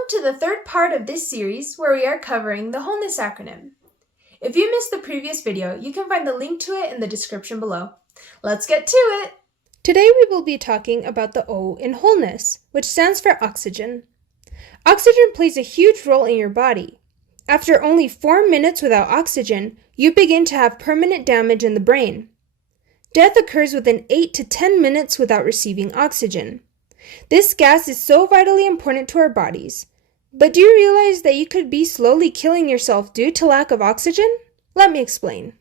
Welcome to the third part of this series where we are covering the WHOLENESS acronym. If you missed the previous video, you can find the link to it in the description below. Let's get to it! Today we will be talking about the O in wholeness, which stands for oxygen. Oxygen plays a huge role in your body. After only 4 minutes without oxygen, you begin to have permanent damage in the brain. Death occurs within 8 to 10 minutes without receiving oxygen. This gas is so vitally important to our bodies. But do you realize that you could be slowly killing yourself due to lack of oxygen? Let me explain.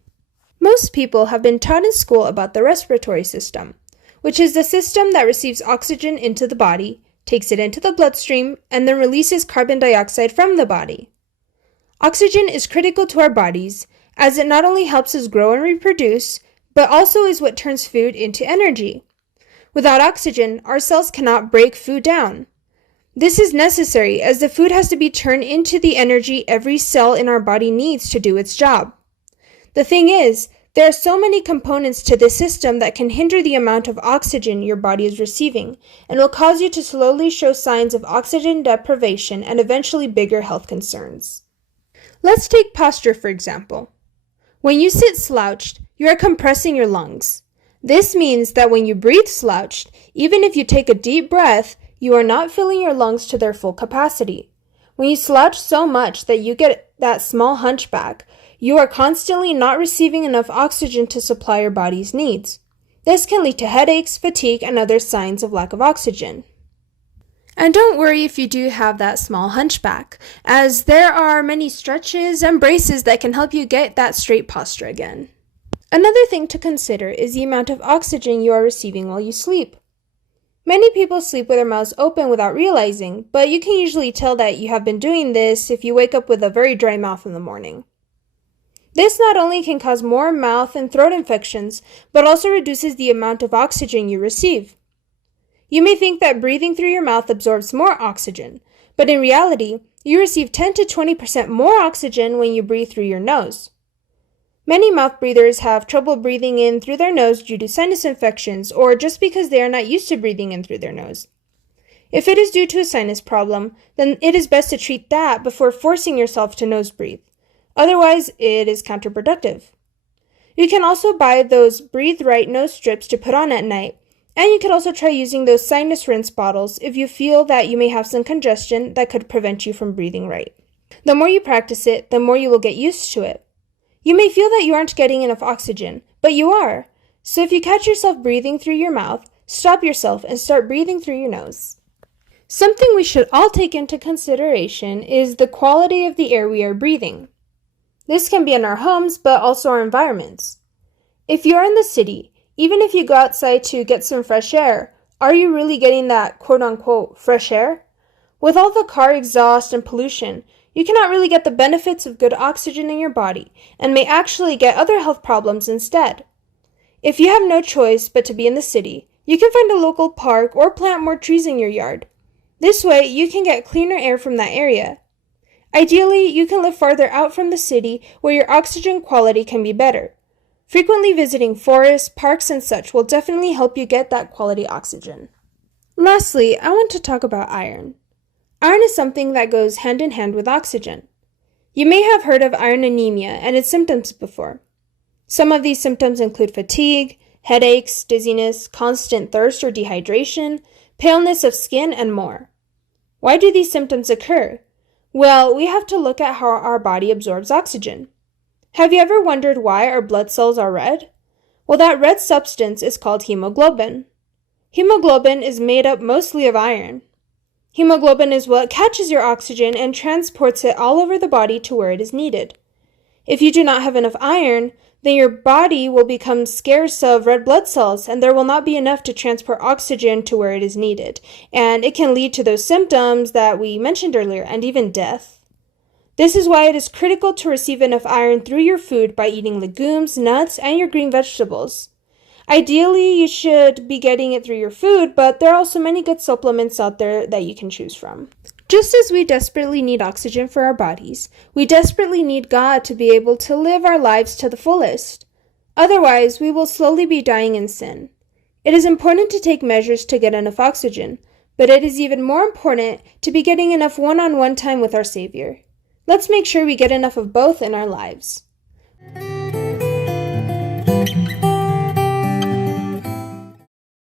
Most people have been taught in school about the respiratory system, which is the system that receives oxygen into the body, takes it into the bloodstream, and then releases carbon dioxide from the body. Oxygen is critical to our bodies, as it not only helps us grow and reproduce, but also is what turns food into energy. Without oxygen, our cells cannot break food down. This is necessary as the food has to be turned into the energy every cell in our body needs to do its job. The thing is, there are so many components to this system that can hinder the amount of oxygen your body is receiving and will cause you to slowly show signs of oxygen deprivation and eventually bigger health concerns. Let's take posture for example. When you sit slouched, you are compressing your lungs. This means that when you breathe slouched, even if you take a deep breath, you are not filling your lungs to their full capacity. When you slouch so much that you get that small hunchback, you are constantly not receiving enough oxygen to supply your body's needs. This can lead to headaches, fatigue, and other signs of lack of oxygen. And don't worry if you do have that small hunchback, as there are many stretches and braces that can help you get that straight posture again. Another thing to consider is the amount of oxygen you are receiving while you sleep. Many people sleep with their mouths open without realizing, but you can usually tell that you have been doing this if you wake up with a very dry mouth in the morning. This not only can cause more mouth and throat infections, but also reduces the amount of oxygen you receive. You may think that breathing through your mouth absorbs more oxygen, but in reality, you receive 10 to 20% more oxygen when you breathe through your nose. Many mouth breathers have trouble breathing in through their nose due to sinus infections or just because they are not used to breathing in through their nose. If it is due to a sinus problem, then it is best to treat that before forcing yourself to nose breathe. Otherwise, it is counterproductive. You can also buy those Breathe Right nose strips to put on at night, and you could also try using those sinus rinse bottles if you feel that you may have some congestion that could prevent you from breathing right. The more you practice it, the more you will get used to it. You may feel that you aren't getting enough oxygen, but you are. So if you catch yourself breathing through your mouth, stop yourself and start breathing through your nose. Something we should all take into consideration is the quality of the air we are breathing. This can be in our homes, but also our environments. If you are in the city, even if you go outside to get some fresh air, are you really getting that quote-unquote fresh air? With all the car exhaust and pollution, you cannot really get the benefits of good oxygen in your body and may actually get other health problems instead. If you have no choice but to be in the city, you can find a local park or plant more trees in your yard. This way, you can get cleaner air from that area. Ideally, you can live farther out from the city where your oxygen quality can be better. Frequently visiting forests, parks, and such will definitely help you get that quality oxygen. Lastly, I want to talk about iron. Iron is something that goes hand in hand with oxygen. You may have heard of iron anemia and its symptoms before. Some of these symptoms include fatigue, headaches, dizziness, constant thirst or dehydration, paleness of skin, and more. Why do these symptoms occur? Well, we have to look at how our body absorbs oxygen. Have you ever wondered why our blood cells are red? Well, that red substance is called hemoglobin. Hemoglobin is made up mostly of iron. Hemoglobin is what catches your oxygen and transports it all over the body to where it is needed. If you do not have enough iron, then your body will become scarce of red blood cells and there will not be enough to transport oxygen to where it is needed. And it can lead to those symptoms that we mentioned earlier and even death. This is why it is critical to receive enough iron through your food by eating legumes, nuts, and your green vegetables. Ideally, you should be getting it through your food, but there are also many good supplements out there that you can choose from. Just as we desperately need oxygen for our bodies, we desperately need God to be able to live our lives to the fullest. Otherwise, we will slowly be dying in sin. It is important to take measures to get enough oxygen, but it is even more important to be getting enough one-on-one time with our Savior. Let's make sure we get enough of both in our lives.